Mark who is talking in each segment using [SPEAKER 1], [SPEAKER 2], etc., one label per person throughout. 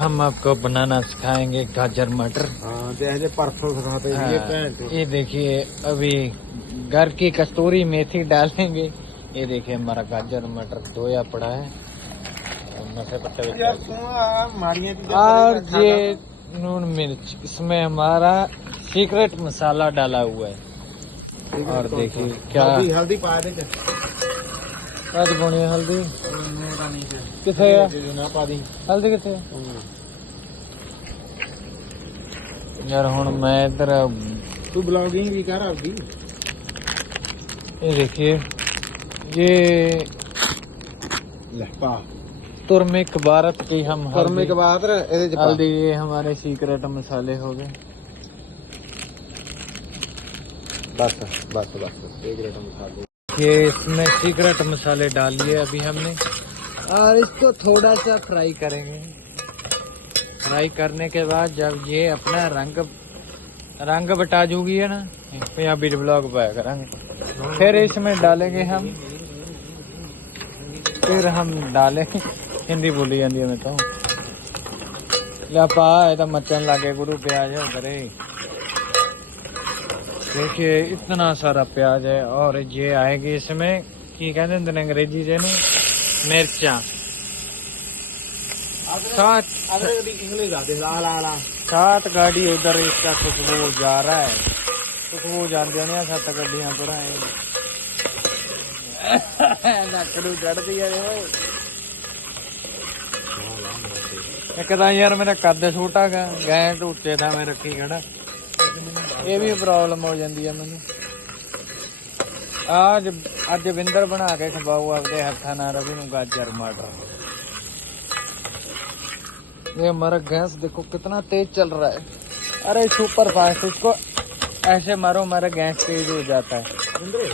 [SPEAKER 1] हम आपको बनाना सिखाएँगे गाजर मटर।
[SPEAKER 2] परसों
[SPEAKER 1] हाँ, ये देखिए अभी घर की कस्तूरी मेथी डालेंगे। ये देखिए हमारा गाजर मटर धोया पड़ा है। और ये नून मिर्च इसमें हमारा सीक्रेट मसाला डाला हुआ है। और देखिए क्या
[SPEAKER 2] हल्दी
[SPEAKER 1] हल्दी पा दे हल्दी?
[SPEAKER 2] ਨੂਰਾ ਨਹੀਂ ਚ
[SPEAKER 1] किथे है
[SPEAKER 2] ਜੇ ਨਾ ਪਾ ਦੀ
[SPEAKER 1] हल्दी किथे है यार हुन मैं इधर
[SPEAKER 2] ਤੂੰ ਬਲੌਗਿੰਗ ਵੀ ਕਰ ਆਪਦੀ
[SPEAKER 1] ये देखिए ये
[SPEAKER 2] ਲੈ ਪਾ
[SPEAKER 1] तुर्मिक भारत की हम
[SPEAKER 2] ਕਰਮੇ
[SPEAKER 1] हल्दी
[SPEAKER 2] ਕੇ ਬਾਅਦ ਇਹਦੇ ਚ ਪਾ
[SPEAKER 1] हल्दी ये हमारे सीक्रेट मसाले हो गए
[SPEAKER 2] ਬਸ ਬਸ ਬਸ ਇਹ ਗ੍ਰੇਟ ਮਸਾਲੇ
[SPEAKER 1] ये इसमें सीक्रेट मसाले डाल लिए अभी हमने और इसको थोड़ा सा फ्राई करेंगे। फ्राई करने के बाद जब ये अपना रंग रंग बटा जूगी है ना तो यहाँ बीट ब्लॉक पाया करेंगे फिर इसमें डालेंगे हम, फिर हम डालेंगे हिंदी बोली जाती है मैं तो। लापा तो मचन लागे गुरु प्याज है करे देखिए, इतना सारा प्याज है, और ये आएगी इसमें, की कहते हैं, अंग्रेज़ी से ना मिर्चा सात
[SPEAKER 2] ਅਦਰਕ ਦੀ ਇੰਗਲਿਸ਼ ਆ ਦੇ ਲਾ ਲਾ ਲਾ
[SPEAKER 1] सात गाड़ी उधर इसका खुशबू जा रहा है खुशबू जाते नहीं सत्त गड्डियां पड़ा ਲੱਕੜੂ ਚੜਦੀ ਆ ਓਏ ਇੱਕ ਤਾਂ ਯਾਰ ਮੇਰਾ ਕੱਦ ਛੋਟਾ ਗਾ ਗੈਂ ਟੂਟੇ ਦਾ ਮੈਂ ਰੱਖੀ ਖੜਾ ਇਹ ਵੀ ਪ੍ਰੋਬਲਮ ਹੋ ਜਾਂਦੀ ਆ ਮੈਨੂੰ आज ਅੱਜ ਵਿੰਦਰ ਬਣਾ ਕੇ ਖਵਾਉ ਆਪਦੇ ਹੱਥਾਂ ਨਾਲ ਰਵੀ ਨੂੰ ਗਾਜਰ मटर ये हमारा गैस देखो कितना तेज चल रहा है अरे सुपर फास्ट इसको ऐसे मारो हमारा गैस तेज हो जाता है
[SPEAKER 2] ਇੰਦਰੇ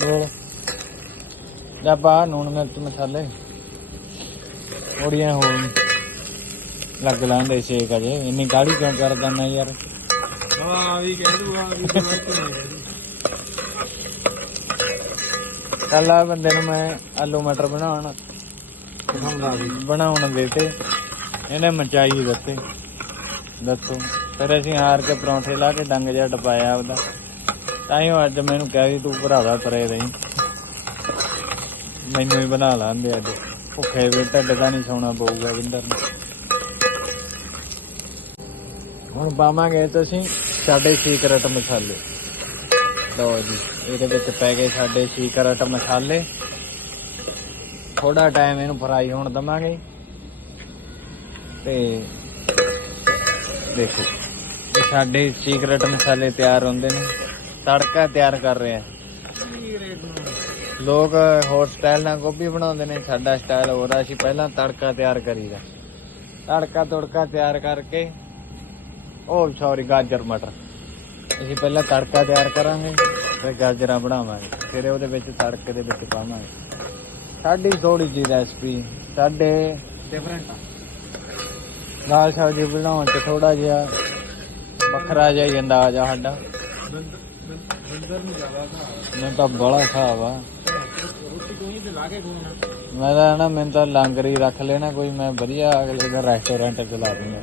[SPEAKER 1] बोल ਲੈ ਪਾ ਨੂਣ ਮਿਰਚ ਮਸਾਲੇ ਥੋੜੀਆਂ ਹੋਰ ਲੱਗ ਲਾਂਦੇ ਛੇਕ ਅਜੇ। ਇੰਨੀ ਗਾੜੀ ਕਿਉਂ ਕਰ ਦਿੰਦਾ ਯਾਰ?
[SPEAKER 2] ਹਾਂ ਵੀ ਕਹਿ ਦੂਗਾ ਵੀ
[SPEAKER 1] ਕੱਲ ਬੰਦੇ ਨੂੰ ਮੈਂ ਆਲੂ ਮਟਰ ਬਣਾਉਣ।
[SPEAKER 2] ਦਿਖਾਉਂਦਾ ਵੀ
[SPEAKER 1] ਬਣਾਉਣ ਦੇਤੇ ਇਹਨੇ ਮਚਾਈ ਦਿੱਤੇ। ਦੱਸੋ। ਫਿਰ ਅਸੀਂ ਹਾਰ ਕੇ ਪਰੌਂਠੇ ਲਾ ਕੇ ਡੰਗ ਜਿਹਾ ਟਪਾਇਆ ਆਪਦਾ। ਤਾਂ ਹੀ ਅੱਜ ਮੈਨੂੰ ਕਹਿ ਵੀ ਤੂੰ ਭਰਾਵਾ ਤਰੇ ਰਹੀ। ਮੈਨੂੰ ਹੀ ਬਣਾ ਲਾਂਦੇ ਅੱਜ। ਭੁੱਖੇ ਵੀ ਢਿੱਡ ਦਾ ਨਹੀਂ ਸੌਣਾ ਪਊਗਾ ਵਿੰਦਰ ਨੂੰ। ਹੁਣ ਪਾਵਾਂਗੇ ਤੁਸੀਂ ਸਾਡੇ ਸੀਕਰਟ ਮਸਾਲੇ। ਲਓ ਜੀ ਇਹਦੇ ਵਿੱਚ ਪੈ ਗਏ ਸਾਡੇ ਸੀਕਰਟ ਮਸਾਲੇ। ਥੋੜਾ ਟਾਈਮ ਇਹਨੂੰ ਫਰਾਈ ਹੋਣ ਦਵਾਂਗੇ। ਤੇ ਦੇਖੋ ਇਹ ਸਾਡੇ ਸੀਕ੍ਰੇਟ ਮਸਾਲੇ ਤਿਆਰ ਹੁੰਦੇ ਨੇ। ਤੜਕਾ ਤਿਆਰ ਕਰ ਰਹੇ। ਆ ਲੋਕ ਹੋਰ ਸਟਾਈਲ ਨਾਲ ਗੋਭੀ ਬਣਾਉਂਦੇ ਨੇ ਸਾਡਾ ਸਟਾਈਲ ਹੋਰ ਆ। ਅਸੀਂ ਪਹਿਲਾਂ ਤੜਕਾ ਤਿਆਰ ਕਰੀਦਾ। ਤੜਕਾ ਤੁੜਕਾ ਤਿਆਰ ਕਰਕੇ ਉਹ ਸੌਰੀ ਗਾਜਰ ਮਟਰ। ਅਸੀਂ ਪਹਿਲਾਂ ਤੜਕਾ ਤਿਆਰ ਕਰਾਂਗੇ ਫਿਰ ਗਾਜਰਾਂ ਬਣਾਵਾਂਗੇ ਫਿਰ ਉਹਦੇ ਵਿੱਚ ਤੜਕੇ ਦੇ ਵਿੱਚ ਪਾਵਾਂਗੇ। ਸਾਡੀ ਥੋੜੀ ਜਿਹੀ ਰੈਸਪੀ ਸਾਡੇ
[SPEAKER 2] ਡਿਫਰੈਂਟ
[SPEAKER 1] ਦਾਲ ਸਬਜ਼ੀ ਬਣਾਉਣ ਚ ਥੋੜਾ ਜਿਹਾ ਵੱਖਰਾ ਜਿਹਾ ਹੀ ਅੰਦਾਜ਼ ਆ ਸਾਡਾ।
[SPEAKER 2] ਬਿੰਦਰ ਨੂੰ ਜ਼ਿਆਦਾ ਥਾ
[SPEAKER 1] ਮੈਨੂੰ ਤਾਂ ਬੜਾ ਆ।
[SPEAKER 2] ਰੋਟੀ ਕੋਈ ਤੇ ਲਾ ਕੇ ਖਵਾਉਣਾ।
[SPEAKER 1] ਮੈਂ ਤਾਂ ਨਾ ਮੈਨੂੰ ਤਾਂ ਲਾਂਗਰੀ ਰੱਖ ਲੈਣਾ ਕੋਈ ਮੈਂ ਵਧੀਆ ਅਗਲੇ ਦਾ ਰੈਸਟੋਰੈਂਟ ਚਲਾ ਦੂੰਗਾ।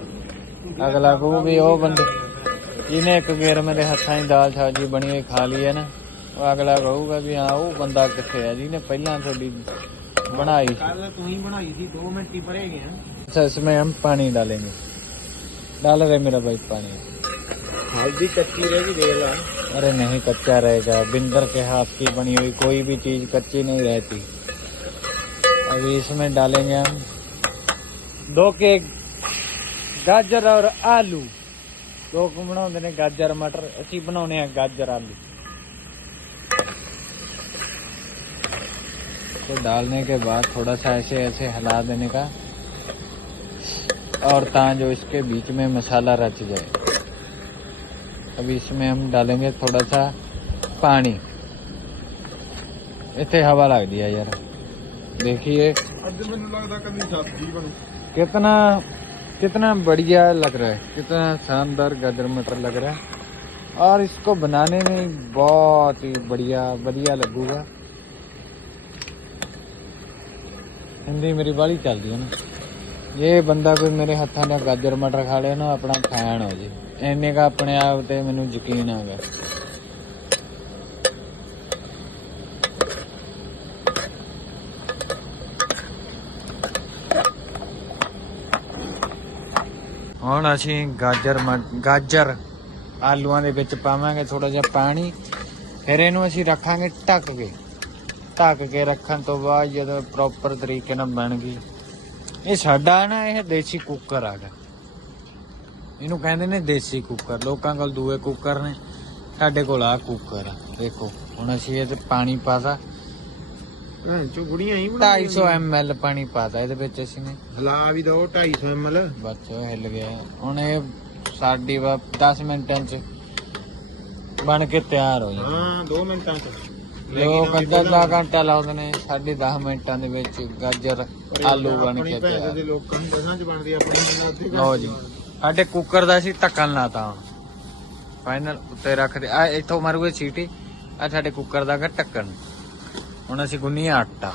[SPEAKER 1] ਅਗਲਾ ਕਹੂ ਵੀ ਉਹ ਬੰਦੇ ਜਿਹਨੇ ਇੱਕ ਗੇਰ ਮੇਰੇ ਹੱਥਾਂ 'ਚ ਦਾਲ ਸਬਜ਼ੀ ਬਣੀ ਹੋਈ ਖਾ ਲਈ ਹੈ ਨਾ ਉਹ ਅਗਲਾ ਕਹੂਗਾ ਵੀ ਹਾਂ ਉਹ ਬੰਦਾ ਕਿੱਥੇ ਆ ਜਿਹਨੇ ਪਹਿਲਾਂ ਤੁਹਾਡੀ ਬਣਾਈ ਸੀ
[SPEAKER 2] ਕੱਲ ਤੂੰ ਹੀ ਬਣਾਈ ਸੀ 2 ਮਿੰਟ ਹੀ ਭਰੇ ਗਏ ਆ
[SPEAKER 1] अच्छा इसमें हम पानी डालेंगे डाल रहे मेरा भाई पानी
[SPEAKER 2] ਹਲਦੀ ਕੱਚੀ ਰਹਿ ਗਈ ਦੇਖ ਲੈ
[SPEAKER 1] अरे नहीं कच्चा रहेगा बिंदर के हाथ की बनी हुई कोई भी चीज कच्ची नहीं रहती अभी इसमें डालेंगे हम दो के गाजर और आलू लोग बनाते हैं गाजर मटर अच्छी बनाने गाजर आलू तो डालने के बाद थोड़ा सा ऐसे ऐसे हिला देने का और ताँ जो इसके बीच में मसाला रच जाए। अब इसमें हम डालेंगे थोड़ा सा पानी। इतने हवा लग दिया यार। देखिए कितना कितना बढ़िया लग रहा है कितना शानदार गाजर मटर लग रहा है और इसको बनाने में बहुत ही बढ़िया बढ़िया लगूगा ਹਿੰਦੀ ਮੇਰੀ ਬਾਲੀ ਚੱਲਦੀ ਹੈ ਨਾ ਜੇ ਬੰਦਾ ਕੋਈ ਮੇਰੇ ਹੱਥਾਂ ਦਾ ਗਾਜਰ ਮਟਰ ਖਾ ਲੇ ਨਾ ਆਪਣਾ ਫੈਨ ਹੋ ਜੇ ਐਨੇ ਕਾ ਆਪਣੇ ਆਪ ਤੇ ਮੈਨੂੰ ਯਕੀਨ ਆ ਗਿਆ ਹੁਣ ਅਸੀਂ ਗਾਜਰ ਮ- ਗਾਜਰ ਆਲੂਆਂ ਦੇ ਵਿੱਚ ਪਾਵਾਂਗੇ ਥੋੜਾ ਜਿਹਾ ਪਾਣੀ, ਫਿਰ ਇਹਨੂੰ ਅਸੀਂ ਰੱਖਾਂਗੇ ਢੱਕ ਕੇ। ਢੱਕ ਕੇ ਰੱਖਣ ਤੋਂ ਬਾਅਦ ਜਦੋਂ ਪ੍ਰੋਪਰ ਤਰੀਕੇ ਨਾਲ ਬਣ ਗਈ, ਇਹ ਸਾਡਾ ਨਾ ਇਹ ਦੇਸੀ ਕੁੱਕਰ ਆ ਗਿਆ ਇਹਨੂੰ ਕਹਿੰਦੇ ਨੇ ਦੇਸੀ ਕੁੱਕਰ ਲੋਕਾਂ ਕੋਲ ਦੂਏ ਕੁੱਕਰ ਨੇ, ਸਾਡੇ ਕੋਲ ਆ ਕੁੱਕਰ ਆ। ਦੇਖੋ, ਹੁਣ ਅਸੀਂ ਇਹ ਤੇ ਪਾਣੀ ਪਾਤਾ
[SPEAKER 2] ਭੈਣ ਚੋ ਗੁੜੀਆਂ ਹੀ
[SPEAKER 1] 250 ml ਪਾਣੀ ਪਾਤਾ ਇਹਦੇ ਵਿੱਚ ਅਸੀਂ ਨੇ।
[SPEAKER 2] ਹਲਾ ਵੀ ਦੋ 250 ml
[SPEAKER 1] ਬਸ ਉਹ ਹਿੱਲ ਗਿਆ। ਹੁਣ ਇਹ ਸਾਡੀ ਵਾ 10 ਮਿੰਟਾਂ ਚ ਬਣ ਕੇ ਤਿਆਰ ਹੋ ਜਾਣਾ
[SPEAKER 2] ਹਾਂ 2 ਮਿੰਟਾਂ ਚ।
[SPEAKER 1] ਲੋਕ ਅੱਧਾ ਅੱਧਾ ਘੰਟਾ ਲਾਉਂਦੇ ਨੇ ਸਾਢੇ 10 ਮਿੰਟਾਂ ਦੇ ਵਿੱਚ ਗਾਜਰ ਆਲੂ ਬਣ ਕੇ
[SPEAKER 2] ਭੈਣ
[SPEAKER 1] ਤਿਆਰ।
[SPEAKER 2] ਦੇ ਲੋਕਾਂ ਨੂੰ ਦਸਾਂ ਚ ਬਣਦੀ ਆਪਣੀ ਨੂੰ ਅੱਧੀ
[SPEAKER 1] ਲਓ ਜੀ ਸਾਡੇ ਕੁੱਕਰ ਦਾ ਅਸੀਂ ਢੱਕਣ ਲਾਤਾ ਹੁਣ। ਫਾਈਨਲ ਉੱਤੇ ਰੱਖ ਦੇ। ਆ ਇੱਥੋਂ ਮਾਰੂਗੇ ਸੀਟੀ। ਆ ਸਾਡੇ ਕੁੱਕਰ ਦਾ ਢੱਕਣ। ਹੁਣ ਅਸੀਂ ਗੁੰਨੀ ਆਟਾ।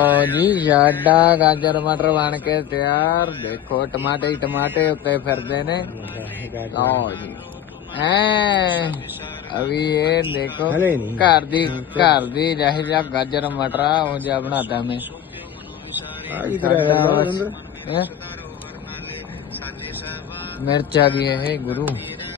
[SPEAKER 1] ਓ ਜੀ ਸਾਡਾ ਗਾਜਰ ਮਟਰ ਬਣ ਕੇ ਤਿਆਰ। ਦੇਖੋ ਟਮਾਟੇ ਹੀ ਟਮਾਟੇ ਉੱਤੇ ਫਿਰਦੇ ਨੇ। ਲਓ ਜੀ। ਐ ਅਭੀ ਇਹ ਦੇਖੋ ਘਰ ਦੀ ਘਰ ਦੀ ਜਿਹੇ ਜਿਹਾ ਗਾਜਰ ਮਟਰ ਉਹ ਜਿਹਾ ਬਣਾਦਾ ਮੈਂ।
[SPEAKER 2] ਆ
[SPEAKER 1] ਹੈਂ? ਮਿਰਚ ਗਈ ਇਹ ਗੁਰੂ।